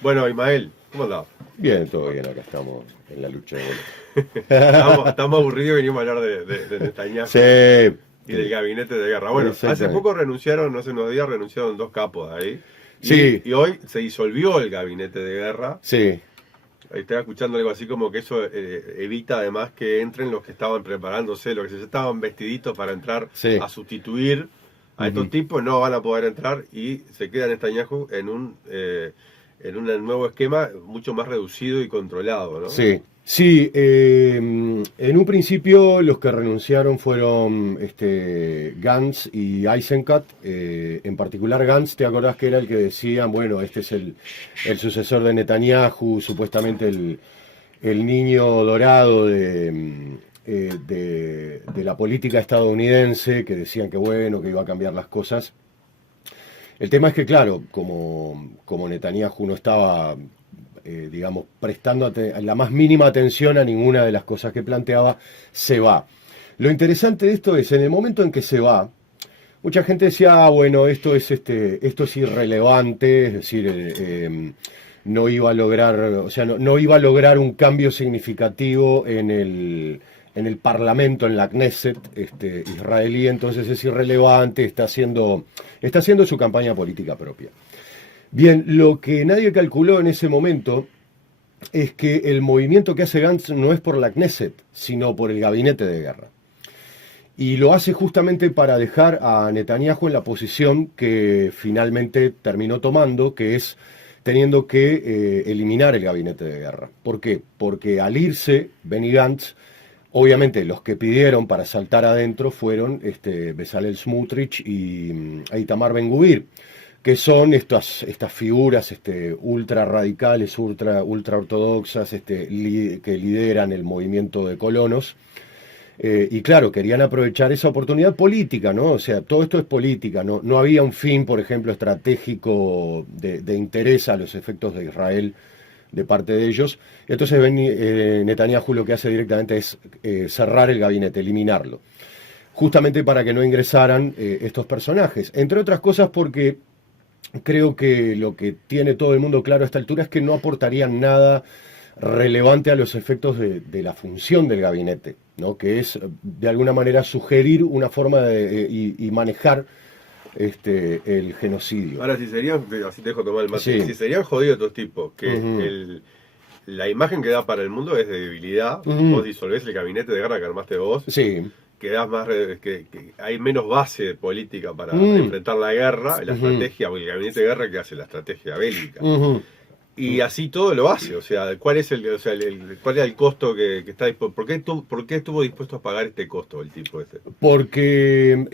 Bueno, Ismael, ¿cómo andás? Bien, todo bien, acá estamos en la lucha de Estamos aburridos y venimos a hablar de Sí, Netanyahu y del gabinete de guerra. Bueno, hace exactamente. poco renunciaron, hace unos días renunciaron dos capos ahí. Sí, Y hoy se disolvió el gabinete de guerra. sí, Ahí estaba escuchando algo así como que eso evita además que entren los que estaban preparándose, los que se estaban vestiditos para entrar sí. a sustituir a estos Ujú. tipos, no van a poder entrar y se queda Netanyahu en un nuevo esquema mucho más reducido y controlado, ¿no? Sí, sí. En un principio los que renunciaron fueron Gantz y Eisenkot. En particular Gantz, ¿te acordás que era el que decían, bueno, este es el sucesor de Netanyahu, supuestamente el niño dorado de la política estadounidense, que decían que bueno, que iba a cambiar las cosas? El tema es que, claro, como Netanyahu no estaba, digamos, prestando la más mínima atención a ninguna de las cosas que planteaba, se va. Lo interesante de esto es, en el momento en que se va, mucha gente decía, ah, bueno, esto es irrelevante, es decir, no iba a lograr, o sea, no iba a lograr un cambio significativo en el parlamento, en la Knesset israelí, entonces es irrelevante, está haciendo su campaña política propia. Bien, lo que nadie calculó en ese momento es que el movimiento que hace Gantz no es por la Knesset, sino por el gabinete de guerra. Y lo hace justamente para dejar a Netanyahu en la posición que finalmente terminó tomando, que es teniendo que eliminar el gabinete de guerra. ¿Por qué? Porque al irse Benny Gantz, obviamente los que pidieron para saltar adentro fueron Bezalel Smotrich y Itamar Ben-Gvir, que son estas figuras ultra radicales, ultra ortodoxas, que lideran el movimiento de colonos. Y claro, querían aprovechar esa oportunidad política, ¿no? O sea, todo esto es política, no había un fin, por ejemplo, estratégico de interés a los efectos de Israel de parte de ellos. Entonces Netanyahu lo que hace directamente es cerrar el gabinete, eliminarlo, justamente para que no ingresaran estos personajes. Entre otras cosas porque creo que lo que tiene todo el mundo claro a esta altura es que no aportarían nada relevante a los efectos de la función del gabinete, ¿no? Que es de alguna manera sugerir una forma y manejar el genocidio. Ahora, si serían, así te dejo tomar el mate, Sí. si serían jodidos estos tipos, que Ujú. la imagen que da para el mundo es de debilidad, vos Ujú. disolvés el gabinete de guerra que armaste vos, Sí. quedás más, que hay menos base política para Mm. enfrentar la guerra, la Ujú. estrategia, o el gabinete de guerra que hace la estrategia bélica. Ujú. Y así todo lo hace, o sea, ¿cuál es o sea, cuál era el costo que está dispuesto? ¿Por qué estuvo dispuesto a pagar este costo el tipo ese? Porque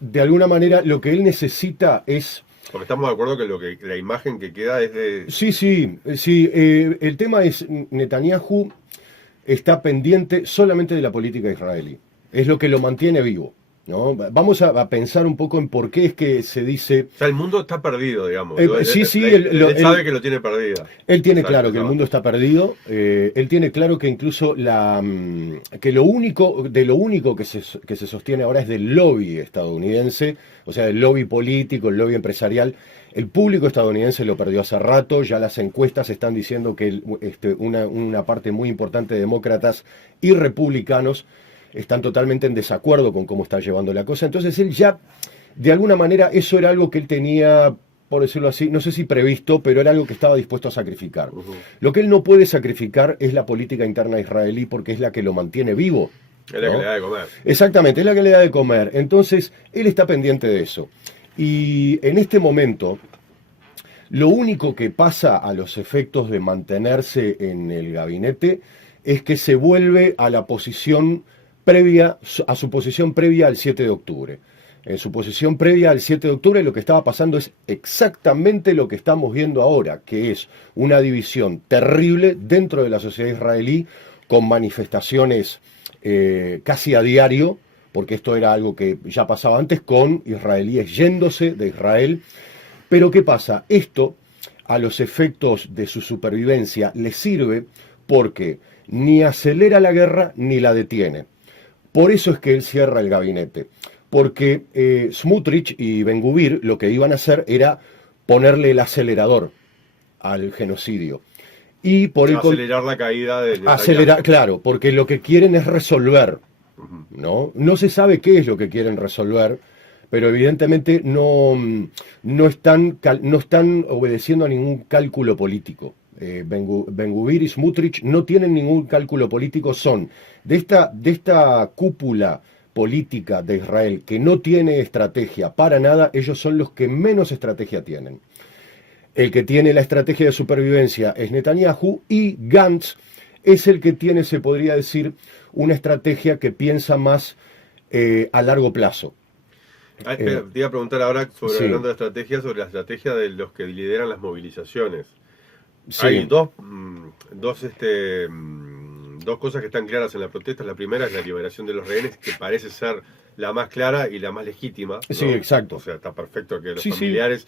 de alguna manera lo que él necesita es. Porque estamos de acuerdo que la imagen que queda es de... Sí, sí, sí. El tema es, Netanyahu está pendiente solamente de la política israelí. Es lo que lo mantiene vivo, ¿no? Vamos a pensar un poco en por qué es que se dice. O sea, el mundo está perdido, digamos. Sí, sí, Él sabe que lo tiene perdida. él tiene claro que el Esa mundo está perdido. Él tiene claro que incluso que lo único que se sostiene ahora es del lobby estadounidense, o sea, del lobby político, el lobby empresarial. El público estadounidense lo perdió hace rato, ya las encuestas están diciendo que una parte muy importante de demócratas y republicanos están totalmente en desacuerdo con cómo está llevando la cosa. Entonces él ya, de alguna manera, eso era algo que él tenía, por decirlo así, no sé si previsto, pero era algo que estaba dispuesto a sacrificar. Ujú. Lo que él no puede sacrificar es la política interna israelí porque es la que lo mantiene vivo, Es la que le ¿no? da de comer. Exactamente, es la que le da de comer. Entonces, él está pendiente de eso. Y en este momento, lo único que pasa a los efectos de mantenerse en el gabinete es que se vuelve a la posición previa, a su posición previa al 7 de octubre. En su posición previa al 7 de octubre lo que estaba pasando es exactamente lo que estamos viendo ahora, que es una división terrible dentro de la sociedad israelí, con manifestaciones casi a diario, porque esto era algo que ya pasaba antes, con israelíes yéndose de Israel. Pero ¿qué pasa? Esto, a los efectos de su supervivencia, le sirve porque ni acelera la guerra ni la detiene. Por eso es que él cierra el gabinete. Porque Smotrich y Ben-Gvir lo que iban a hacer era ponerle el acelerador al genocidio. Y por el acelerar la caída de acelerar, claro, porque lo que quieren es resolver, ¿no? No se sabe qué es lo que quieren resolver, pero evidentemente no están obedeciendo a ningún cálculo político. Ben-Gvir y Smotrich no tienen ningún cálculo político, son de esta cúpula política de Israel que no tiene estrategia para nada, ellos son los que menos estrategia tienen. El que tiene la estrategia de supervivencia es Netanyahu, y Gantz es el que tiene, se podría decir, una estrategia que piensa más a largo plazo. Te iba a preguntar ahora, Sí. hablando de estrategia, sobre la estrategia de los que lideran las movilizaciones. Sí. Hay dos cosas que están claras en la protesta. La primera es la liberación de los rehenes, que parece ser la más clara y la más legítima, ¿no? Sí, exacto. O sea, está perfecto que los Sí, familiares,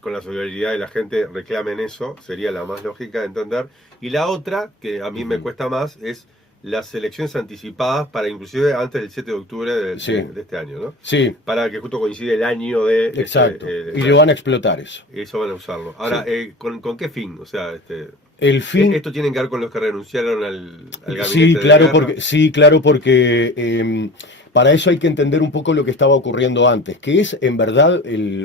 con la solidaridad de la gente, reclamen eso. Sería la más lógica de entender. Y la otra, que a mí me cuesta más, es las elecciones anticipadas para inclusive antes del 7 de octubre de este año, ¿no? Sí. Para que justo coincide el año de... Exacto. Y lo van a explotar eso. Eso van a usarlo. Ahora, Sí. ¿con qué fin? O sea, el fin... ¿Esto tiene que ver con los que renunciaron al gabinete Sí, claro, de porque para eso hay que entender un poco lo que estaba ocurriendo antes, que es en verdad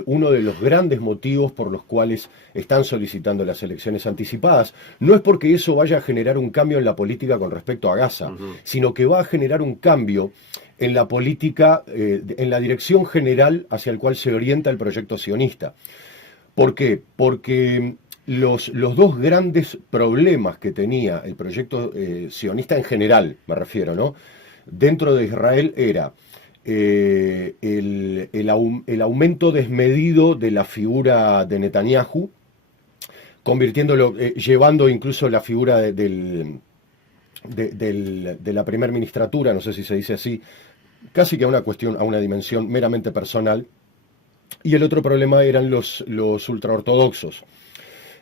uno de los grandes motivos por los cuales están solicitando las elecciones anticipadas. No es porque eso vaya a generar un cambio en la política con respecto a Gaza, sino que va a generar un cambio en la política, en la dirección general hacia el cual se orienta el proyecto sionista. ¿Por qué? Porque los dos grandes problemas que tenía el proyecto sionista en general, me refiero, ¿no? Dentro de Israel era el aumento desmedido de la figura de Netanyahu, convirtiéndolo, llevando incluso la figura de la primer ministratura, no sé si se dice así, casi que a una cuestión, a una dimensión meramente personal. Y el otro problema eran los ultraortodoxos,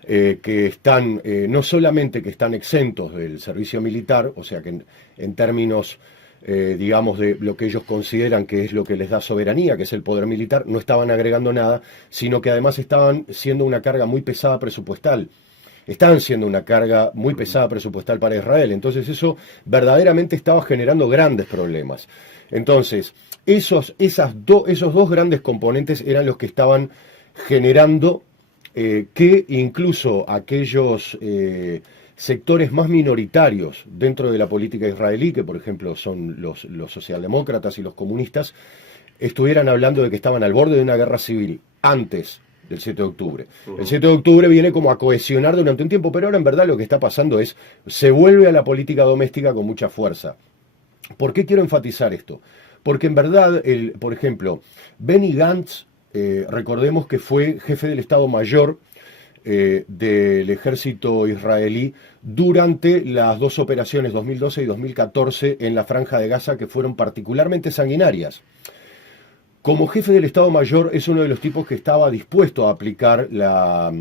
que están, no solamente que están exentos del servicio militar, o sea que en términos, digamos, de lo que ellos consideran que es lo que les da soberanía, que es el poder militar, no estaban agregando nada, sino que además estaban siendo una carga muy pesada presupuestal. Están siendo una carga muy pesada presupuestal para Israel. Entonces eso verdaderamente estaba generando grandes problemas. Entonces, esos dos grandes componentes eran los que estaban generando que incluso aquellos sectores más minoritarios dentro de la política israelí, que por ejemplo son los socialdemócratas y los comunistas, estuvieran hablando de que estaban al borde de una guerra civil antes del 7 de octubre. El 7 de octubre viene como a cohesionar durante un tiempo, pero ahora en verdad lo que está pasando es, se vuelve a la política doméstica con mucha fuerza. ¿Por qué quiero enfatizar esto? Porque en verdad, por ejemplo, Benny Gantz, recordemos que fue jefe del Estado Mayor del ejército israelí durante las dos operaciones 2012 y 2014 en la Franja de Gaza, que fueron particularmente sanguinarias. Como jefe del Estado Mayor es uno de los tipos que estaba dispuesto a aplicar la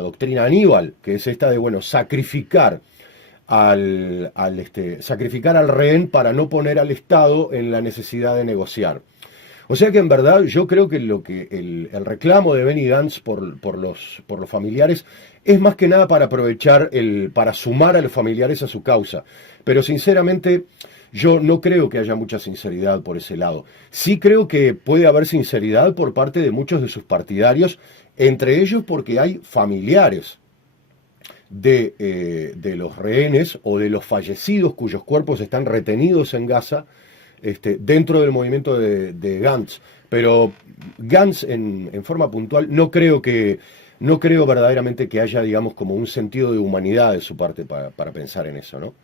doctrina Aníbal, que es esta de, bueno, sacrificar al rehén para no poner al Estado en la necesidad de negociar. O sea que en verdad yo creo que el reclamo de Benny Gantz por los familiares es más que nada para aprovechar, para sumar a los familiares a su causa. Pero sinceramente yo no creo que haya mucha sinceridad por ese lado. Sí creo que puede haber sinceridad por parte de muchos de sus partidarios, entre ellos porque hay familiares de los rehenes o de los fallecidos cuyos cuerpos están retenidos en Gaza, dentro del movimiento de Gantz. Pero Gantz en forma puntual no creo verdaderamente que haya, digamos, como un sentido de humanidad de su parte para pensar en eso, ¿no?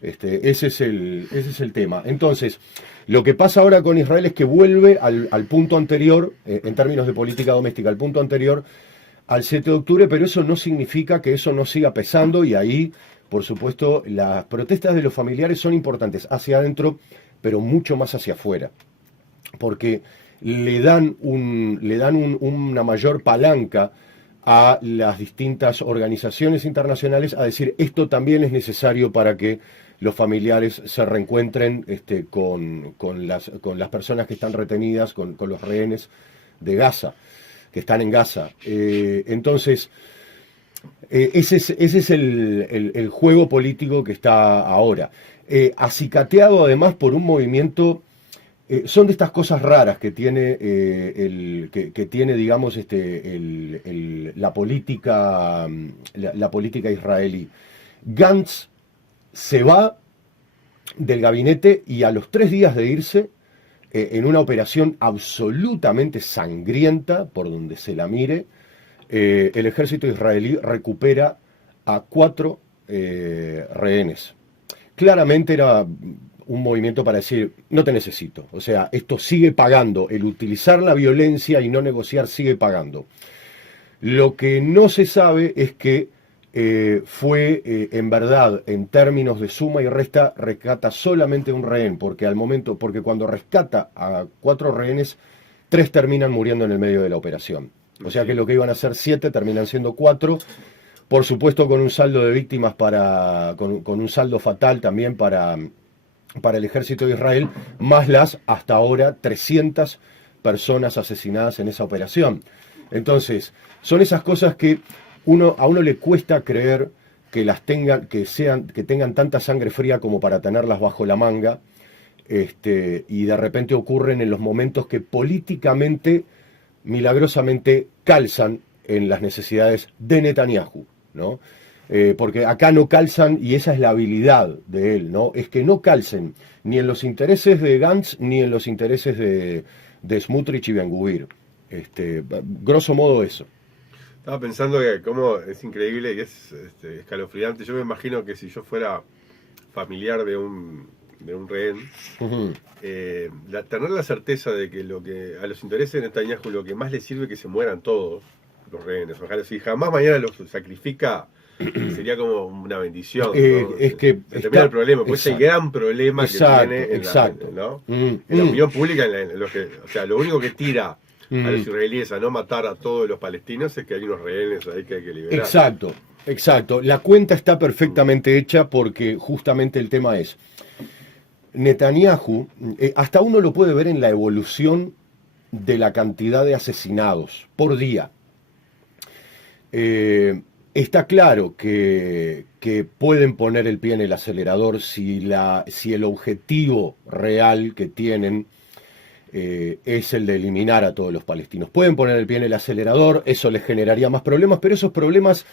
Ese es el tema. Entonces, lo que pasa ahora con Israel es que vuelve al punto anterior, en términos de política doméstica, al punto anterior al 7 de octubre, pero eso no significa que eso no siga pesando, y ahí, por supuesto, las protestas de los familiares son importantes hacia adentro, pero mucho más hacia afuera, porque le dan una mayor palanca a las distintas organizaciones internacionales a decir, esto también es necesario para que los familiares se reencuentren con las personas que están retenidas, con los rehenes de Gaza. que están en Gaza. Entonces, ese es el juego político que está ahora. Acicateado además por un movimiento. Son de estas cosas raras que tiene, que tiene digamos, la política israelí. Gantz se va del gabinete y a los 3 días de irse, en una operación absolutamente sangrienta, por donde se la mire, el ejército israelí recupera a 4 rehenes. Claramente era un movimiento para decir, no te necesito. O sea, esto sigue pagando. El utilizar la violencia y no negociar sigue pagando. Lo que no se sabe es que fue, en verdad, en términos de suma y resta, rescata solamente un rehén, porque cuando rescata a 4 rehenes, 3 terminan muriendo en el medio de la operación. O sea que lo que iban a ser 7 terminan siendo 4. Por supuesto, con un saldo de víctimas con un saldo fatal también para el ejército de Israel, más las hasta ahora 300 personas asesinadas en esa operación. Entonces, son esas cosas que a uno le cuesta creer que que tengan tanta sangre fría como para tenerlas bajo la manga, y de repente ocurren en los momentos que políticamente, milagrosamente, calzan en las necesidades de Netanyahu, ¿no? Porque acá no calzan, y esa es la habilidad de él, ¿no? Es que no calcen ni en los intereses de Gantz ni en los intereses de Smotrich y Ben-Gvir. Grosso modo eso. Estaba pensando que cómo es increíble y es escalofriante. Yo me imagino que si yo fuera familiar de un rehén, tener la certeza de que a los intereses de Netanyahu lo que más le sirve es que se mueran todos los rehenes. Ojalá, si jamás mañana los sacrifica, sería como una bendición, ¿no? Es que se termina el problema, pues es el gran problema que tiene en la opinión pública, o sea, lo único que tira a los israelíes a no matar a todos los palestinos es que hay unos rehenes ahí que hay que liberar. Exacto. La cuenta está perfectamente hecha porque justamente el tema es, Netanyahu, hasta uno lo puede ver en la evolución de la cantidad de asesinados por día. Está claro que pueden poner el pie en el acelerador si el objetivo real que tienen es el de eliminar a todos los palestinos. Pueden poner el pie en el acelerador, eso les generaría más problemas, pero esos problemas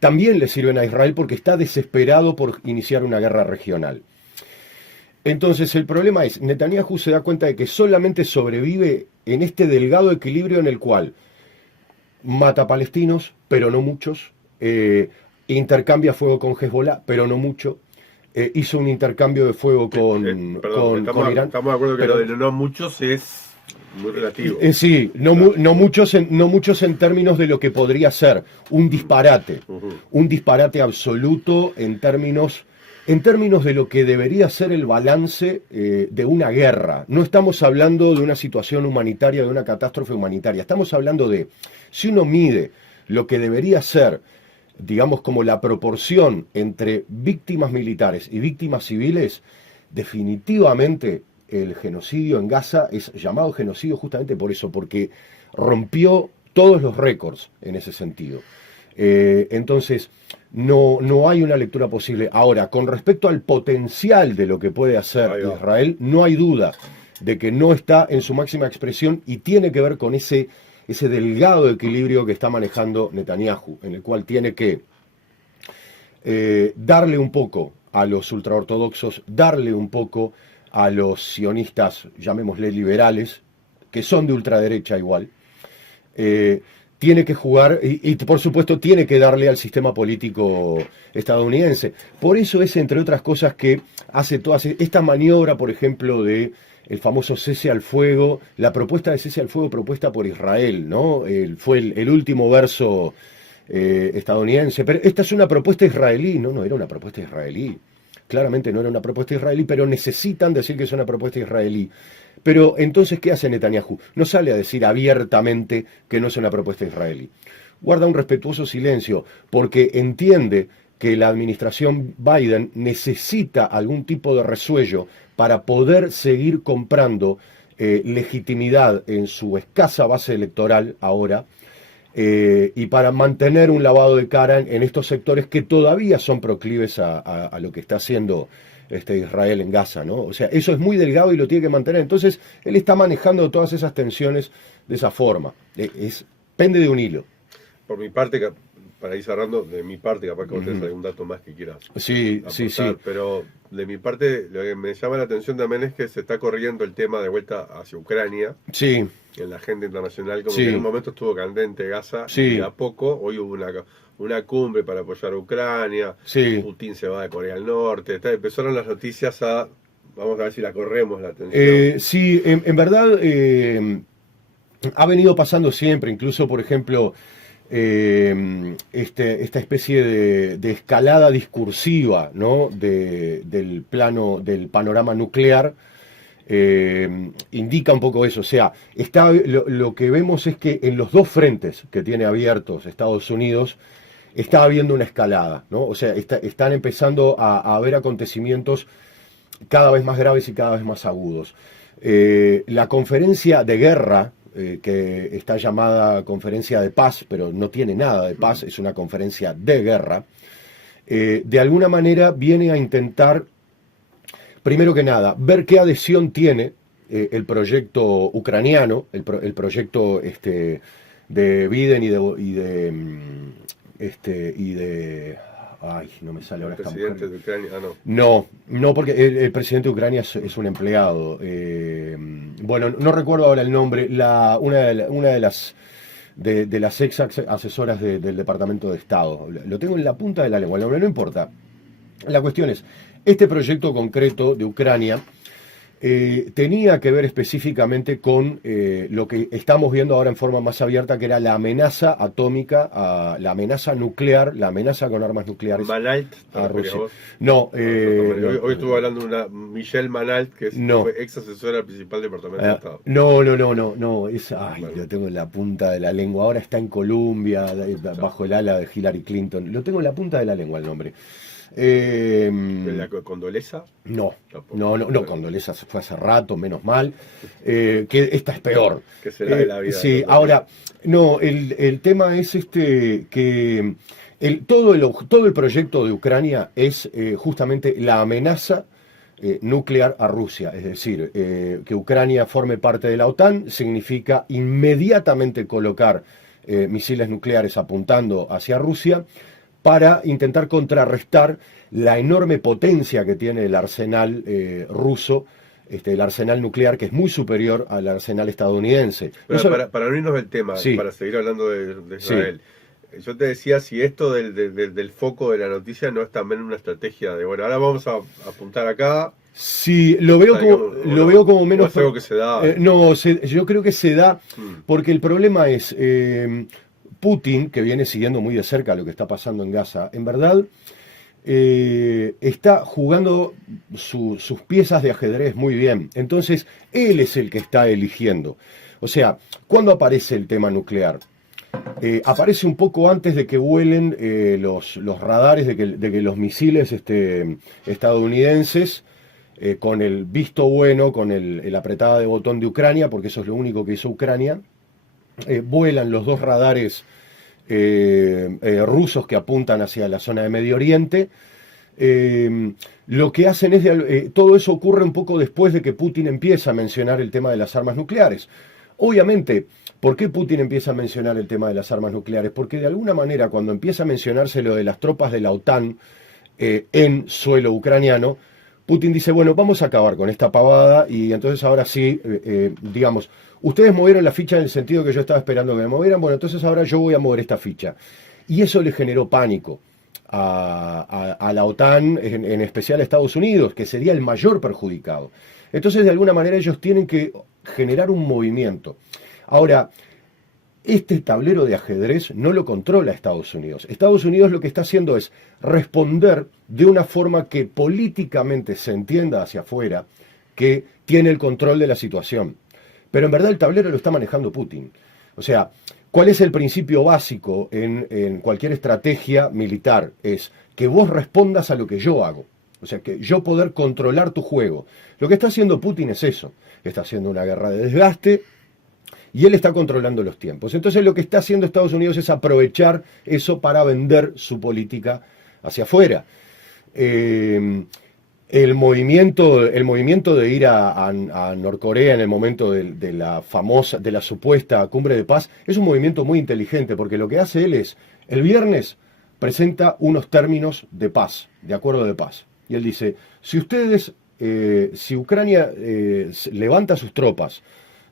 también le sirven a Israel porque está desesperado por iniciar una guerra regional. Entonces el problema es, Netanyahu se da cuenta de que solamente sobrevive en este delgado equilibrio en el cual mata palestinos, pero no muchos, intercambia fuego con Hezbollah, pero no mucho, hizo un intercambio de fuego con Irán. Estamos de acuerdo que lo de no muchos es muy relativo. Sí, no muchos en términos de lo que podría ser un disparate, un disparate absoluto en términos de lo que debería ser el balance de una guerra. No estamos hablando de una situación humanitaria, de una catástrofe humanitaria. Estamos hablando de, si uno mide lo que debería ser, digamos, como la proporción entre víctimas militares y víctimas civiles, definitivamente el genocidio en Gaza es llamado genocidio justamente por eso, porque rompió todos los récords en ese sentido. Entonces, no hay una lectura posible. Ahora, con respecto al potencial de lo que puede hacer Israel, no hay duda de que no está en su máxima expresión y tiene que ver con ese delgado equilibrio que está manejando Netanyahu, en el cual tiene que darle un poco a los ultraortodoxos, darle un poco a los sionistas, llamémosle liberales, que son de ultraderecha igual, tiene que jugar y por supuesto tiene que darle al sistema político estadounidense. Por eso es, entre otras cosas, que hace toda esta maniobra, por ejemplo, de el famoso cese al fuego, la propuesta de cese al fuego propuesta por Israel, ¿no? Fue el último verso estadounidense, pero esta es una propuesta israelí, no era una propuesta israelí. Claramente no era una propuesta israelí, pero necesitan decir que es una propuesta israelí. Pero entonces, ¿qué hace Netanyahu? No sale a decir abiertamente que no es una propuesta israelí. Guarda un respetuoso silencio, porque entiende que la administración Biden necesita algún tipo de resuello para poder seguir comprando legitimidad en su escasa base electoral ahora, y para mantener un lavado de cara en estos sectores que todavía son proclives a lo que está haciendo Israel en Gaza, ¿no? O sea, eso es muy delgado y lo tiene que mantener. Entonces, él está manejando todas esas tensiones de esa forma. Pende de un hilo. Por mi parte, para ir cerrando, de mi parte, capaz que vos tenés algún dato más que quieras Sí, aportar, sí, sí. pero de mi parte, lo que me llama la atención también es que se está corriendo el tema de vuelta hacia Ucrania. Sí. En la agenda internacional, como Sí. que en un momento estuvo candente Gaza, Sí. y de a poco, hoy hubo una cumbre para apoyar a Ucrania, Sí. Putin se va de Corea del Norte, empezaron las noticias vamos a ver si la corremos la atención. Sí, en verdad ha venido pasando siempre, incluso por ejemplo, esta especie de escalada discursiva, ¿no? Del panorama nuclear. Indica un poco eso, o sea, lo que vemos es que en los dos frentes que tiene abiertos Estados Unidos está habiendo una escalada, ¿no? O sea, están empezando a haber acontecimientos cada vez más graves y cada vez más agudos. La conferencia de guerra, que está llamada conferencia de paz, pero no tiene nada de paz, es una conferencia de guerra, de alguna manera viene a intentar, primero que nada, ver qué adhesión tiene el proyecto ucraniano, el proyecto de Biden y de ay, no me sale ahora El esta presidente mujer. de Ucrania, no. No, porque el presidente de Ucrania es un empleado. Bueno, no recuerdo ahora el nombre. Una de las ex asesoras del Departamento de Estado. Lo tengo en la punta de la lengua, el nombre no importa. La cuestión es, este proyecto concreto de Ucrania tenía que ver específicamente con lo que estamos viendo ahora en forma más abierta, que era la amenaza atómica, la amenaza nuclear, la amenaza con armas nucleares Manalt, a Rusia. vos? No, hoy estuve hablando de una Michelle Manalt, que fue ex asesora del principal departamento de Estado. No, ay, Bueno. lo tengo en la punta de la lengua. Ahora está en Colombia, bajo el ala de Hillary Clinton. Lo tengo en la punta de la lengua el nombre. ¿La Condoleza? No, Condoleza se fue hace rato, menos mal. Que esta es peor. Que será de la vida. Sí, ahora, no, el tema es que todo el proyecto de Ucrania es justamente la amenaza nuclear a Rusia. Es decir, que Ucrania forme parte de la OTAN significa inmediatamente colocar misiles nucleares apuntando hacia Rusia, para intentar contrarrestar la enorme potencia que tiene el arsenal ruso, el arsenal nuclear, que es muy superior al arsenal estadounidense. Pero para no irnos del tema, sí, para seguir hablando de Israel, sí, yo te decía si esto del foco de la noticia no es también una estrategia de, bueno, ahora vamos a apuntar acá. Sí, lo veo como menos... Es algo que se da. Yo creo que se da porque el problema es... Putin, que viene siguiendo muy de cerca lo que está pasando en Gaza, en verdad está jugando sus piezas de ajedrez muy bien. Entonces, él es el que está eligiendo. O sea, ¿cuándo aparece el tema nuclear? Aparece un poco antes de que vuelen los radares, de que los misiles estadounidenses, con el visto bueno, con el apretada de botón de Ucrania, porque eso es lo único que hizo Ucrania, vuelan los dos radares rusos que apuntan hacia la zona de Medio Oriente. Lo que hacen es, todo eso ocurre un poco después de que Putin empieza a mencionar el tema de las armas nucleares. Obviamente, ¿por qué Putin empieza a mencionar el tema de las armas nucleares? Porque de alguna manera cuando empieza a mencionarse lo de las tropas de la OTAN en suelo ucraniano, Putin dice, bueno, vamos a acabar con esta pavada y entonces ahora sí, digamos, ustedes movieron la ficha en el sentido que yo estaba esperando que me movieran, bueno, entonces ahora yo voy a mover esta ficha. Y eso le generó pánico a la OTAN, en especial a Estados Unidos, que sería el mayor perjudicado. Entonces, de alguna manera, ellos tienen que generar un movimiento. Ahora, este tablero de ajedrez no lo controla Estados Unidos. Estados Unidos lo que está haciendo es responder de una forma que políticamente se entienda hacia afuera que tiene el control de la situación. Pero en verdad el tablero lo está manejando Putin. O sea, ¿cuál es el principio básico en cualquier estrategia militar? Es que vos respondas a lo que yo hago. O sea, que yo poder controlar tu juego. Lo que está haciendo Putin es eso. Está haciendo una guerra de desgaste y él está controlando los tiempos. Entonces lo que está haciendo Estados Unidos es aprovechar eso para vender su política hacia afuera. El movimiento de ir a Norcorea en el momento de la supuesta cumbre de paz es un movimiento muy inteligente, porque lo que hace él es, el viernes presenta unos términos de paz, de acuerdo de paz. Y él dice, si Ucrania levanta sus tropas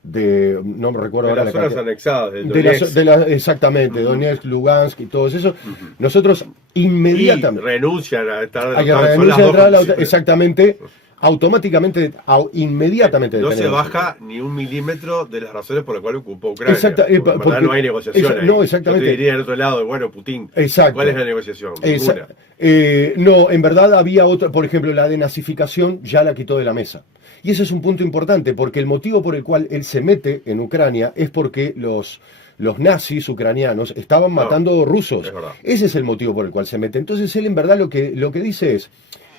no me recuerdo de ahora las la zonas cantidad, anexadas del Donetsk. exactamente, Donetsk, Lugansk y todo eso, nosotros inmediatamente y renuncian a estar hay que renunciar a entrar a la OTAN, exactamente, automáticamente, inmediatamente. No se baja ni un milímetro de las razones por las cuales ocupó Ucrania. Porque no hay negociación ahí. No, exactamente. Yo te diría del otro lado, bueno, Putin, exacto. ¿Cuál es la negociación? Ninguna. No, en verdad había otra, por ejemplo, la denazificación ya la quitó de la mesa. Y ese es un punto importante, porque el motivo por el cual él se mete en Ucrania es porque los nazis ucranianos estaban matando rusos. Ese es el motivo por el cual se mete. Entonces él en verdad lo que dice es,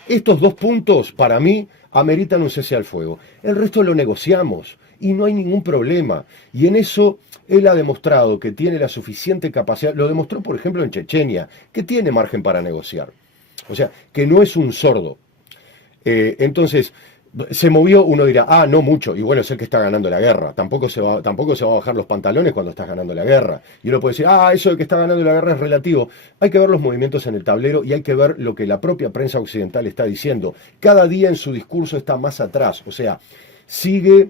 estos 2 puntos para mí ameritan un cese al fuego. El resto lo negociamos y no hay ningún problema. Y en eso él ha demostrado que tiene la suficiente capacidad. Lo demostró, por ejemplo, en Chechenia, que tiene margen para negociar. O sea, que no es un sordo. Entonces, se movió, uno dirá, no mucho, y bueno, es el que está ganando la guerra, tampoco se va a bajar los pantalones cuando estás ganando la guerra, y uno puede decir, eso de que está ganando la guerra es relativo. Hay que ver los movimientos en el tablero y hay que ver lo que la propia prensa occidental está diciendo. Cada día en su discurso está más atrás, o sea, sigue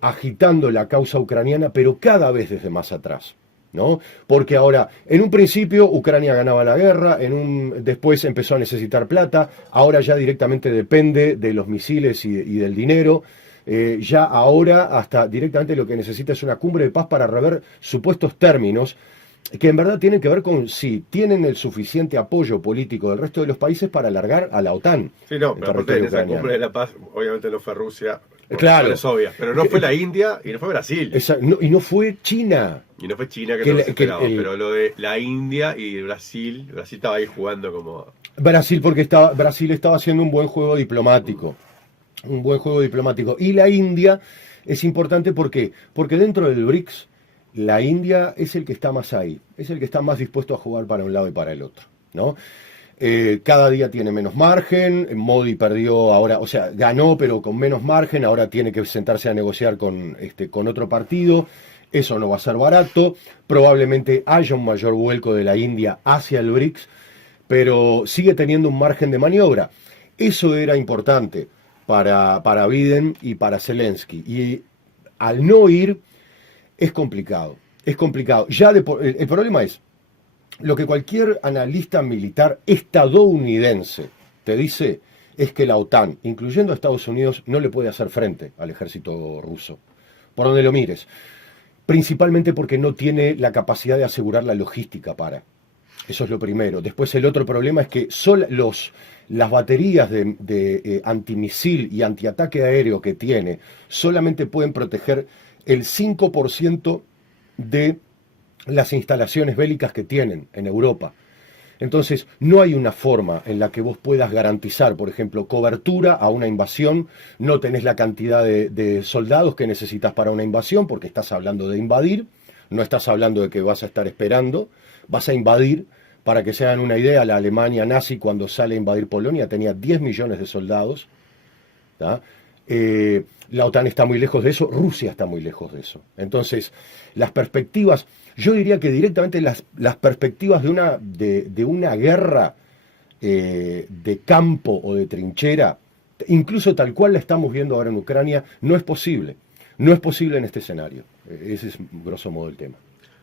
agitando la causa ucraniana, pero cada vez desde más atrás, ¿no? Porque ahora, en un principio Ucrania ganaba la guerra, después empezó a necesitar plata, ahora ya directamente depende de los misiles y del dinero, ya ahora hasta directamente lo que necesita es una cumbre de paz para rever supuestos términos que en verdad tienen que ver con si tienen el suficiente apoyo político del resto de los países para alargar a la OTAN. Sí, no, pero aparte de esa cumbre de la paz, obviamente no fue Rusia, claro, es obvia, pero no fue la India y no fue Brasil. Y no fue China. Y no fue China que no se esperaba, pero lo de la India y Brasil estaba ahí jugando como... Brasil, porque Brasil estaba haciendo un buen juego diplomático. Un buen juego diplomático. Y la India es importante porque dentro del BRICS, la India es el que está más ahí, es el que está más dispuesto a jugar para un lado y para el otro, ¿no? Cada día tiene menos margen, Modi perdió ahora, o sea, ganó pero con menos margen, ahora tiene que sentarse a negociar con otro partido, eso no va a ser barato, probablemente haya un mayor vuelco de la India hacia el BRICS, pero sigue teniendo un margen de maniobra. Eso era importante para Biden y para Zelensky, y al no ir es complicado, es complicado. El problema es, lo que cualquier analista militar estadounidense te dice es que la OTAN, incluyendo a Estados Unidos, no le puede hacer frente al ejército ruso, por donde lo mires. Principalmente porque no tiene la capacidad de asegurar la logística para. Eso es lo primero. Después el otro problema es que las baterías de antimisil y antiataque aéreo que tiene solamente pueden proteger el 5% de las instalaciones bélicas que tienen en Europa. Entonces, no hay una forma en la que vos puedas garantizar, por ejemplo, cobertura a una invasión, no tenés la cantidad de soldados que necesitas para una invasión, porque estás hablando de invadir, no estás hablando de que vas a estar esperando, vas a invadir. Para que se hagan una idea, la Alemania nazi cuando sale a invadir Polonia tenía 10 millones de soldados, ¿tá? La OTAN está muy lejos de eso, Rusia está muy lejos de eso. Entonces, las perspectivas, yo diría que directamente las perspectivas de una guerra de campo o de trinchera, incluso tal cual la estamos viendo ahora en Ucrania, no es posible. No es posible en este escenario. Ese es grosso modo el tema.